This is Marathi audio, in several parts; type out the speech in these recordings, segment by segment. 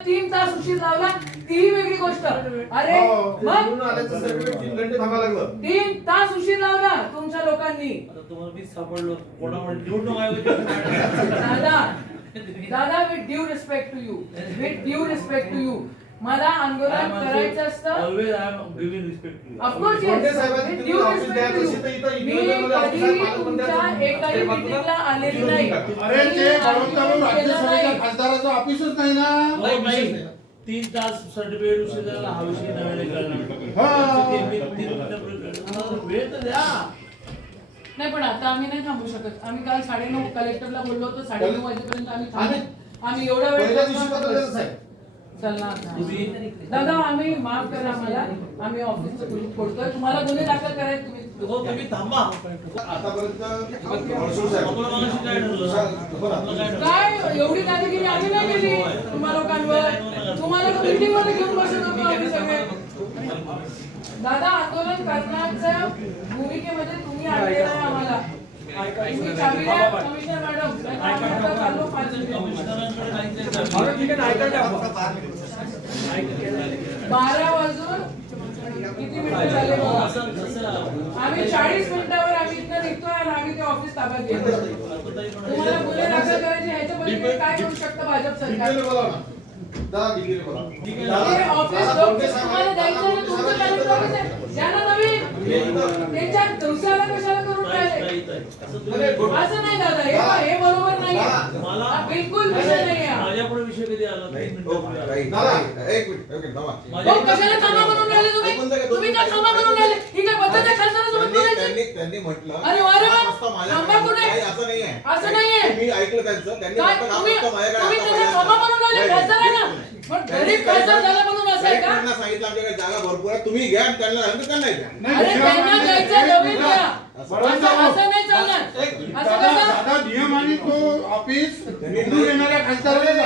तीन तास उशीर लावला तीही वेगळी गोष्ट. अरे हो, मग? तीन घंटे थांबायला लागलं. तीन तास उशीर लावला तुमच्या लोकांनी. आता तुम्हाला मी सापडलो कोणामुळे निवडणूक आयोगाची दादा दादा with due respect to you with due respect to you मला आंदोलन करायचं असतं? Always I am giving respect to of course मी कधी तुमच्या एकाही ते मीटिंगला आलेली नाही. अरे ते बळवंतराव. खासदाराचं ऑफिसच नाही ना. तीन तास सर्टिफिकेट उशीर झाला हा विषय नव्याने हा. करणार. वेळ तर द्या. नाही पण आता आम्ही नाही थांबू शकत. आम्ही काल साडेनऊ कलेक्टरला बोललो होतो साडेनऊ वाजेपर्यंत आम्ही थांबू. आम्ही एवढा वेळ दादा आम्ही माफ करा आम्हाला आम्ही ऑफिसचं फोडतोय. तुम्हाला गुन्हे दाखल करायचे तुम्ही हो काय? एवढी दादागिरी आम्ही नाही केली. तुम्हा लोकांवर. तुम्हाला तर मीटिंगमध्ये घेऊन बसत होतो आम्ही सगळे. दादा आंदोलन करण्याच्या भूमिकेमध्ये तुम्ही आणलेलं आहे आम्हाला. तुम्ही चावी द्या, कमिशनर मॅडम नाही तर आम्ही आता चाललो पाच मिनिटं. कमिशनरांकडे जायचं बारा वाजून किती मिनिटं झाले आम्ही चाळीस मिनिटावर आम्ही इथनं निघतोय आणि आम्ही ते ऑफिस ताब्यात घेतो तुम्हाला गुन्हे दाखल करायचे ह्याच्या पलीकडे काय करू शकतं भाजप सरकार? त्यांच्या दिवसाला कशाला करून राहिले? असं नाही दादा हे हे बरोबर नाही मला हा बिलकुल विषय नाही आहे माझ्यापुढे विषय कधी आला तीन मिनिटं दादा एक मिनिट एक मिनिट थांबा कशाला थांबा म्हणून राहिले तुम्ही तुम्ही का थांबा म्हणून राहिले ही काय पद्धत आहे खासदारासोबत त्यांनी बोलायची त्यांनी त्यांनी म्हटलं अरे वा रे वा. पाच वाजता माझ्याकडे थांबा कुठे? नाही, असं नाहीये असं नाहीये. मी ऐकलं त्यांचं त्यांनी काय म्हटलं, तुम्ही पाच वाजता माझ्याकडे तुम्ही आता त्याचा पहिल्यांदा. थांबा म्हणून राहिले नाही, खासदार आहे ना नाही. मग त्यांनी गरीब खासदार झाला म्हणून असं आहे का त्यांना सांगितलं आमच्याकडे जागा भरपूर आहे तुम्ही घ्या आणि त्यांना सांगितलं त्यांना द्या नाही, अरे दुसरा त्यांना माणूस द्यायचं आहे. नवीन द्या बरोबर. असं असं नाही चालणार असं कसं दादा नियम आणि तो ऑफिस निवडून येणाऱ्या खासदाराला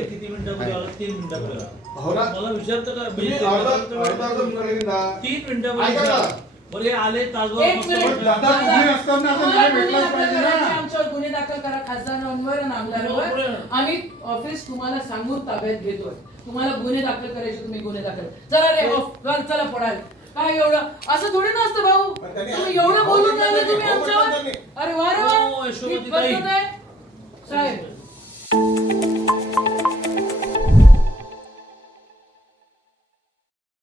किती तीन. हो मला विचारतं का म्हणजे मिनिट तीन. आला. बरं हे तासभर गुन्हे दाखल आमच्यावर गुन्हे करा खासदारांवर आणि आमदारांवर. बरोबर. आम्ही ऑफिस तुम्हाला सांगून ताब्यात घेतोय. तुम्हाला गुन्हे दाखल करायचे तुम्ही गुन्हे दाखल चला रे चल, चला पडाल काय एवढं. असं थोडी नसतं भाऊ. पण त्यांनी- तुम्ही एवढं बोलून राहिले तुम्ही हो, आमच्यावर. अरे वा रे हो, वा यशोमती ही पद्धत. आहे साहेब.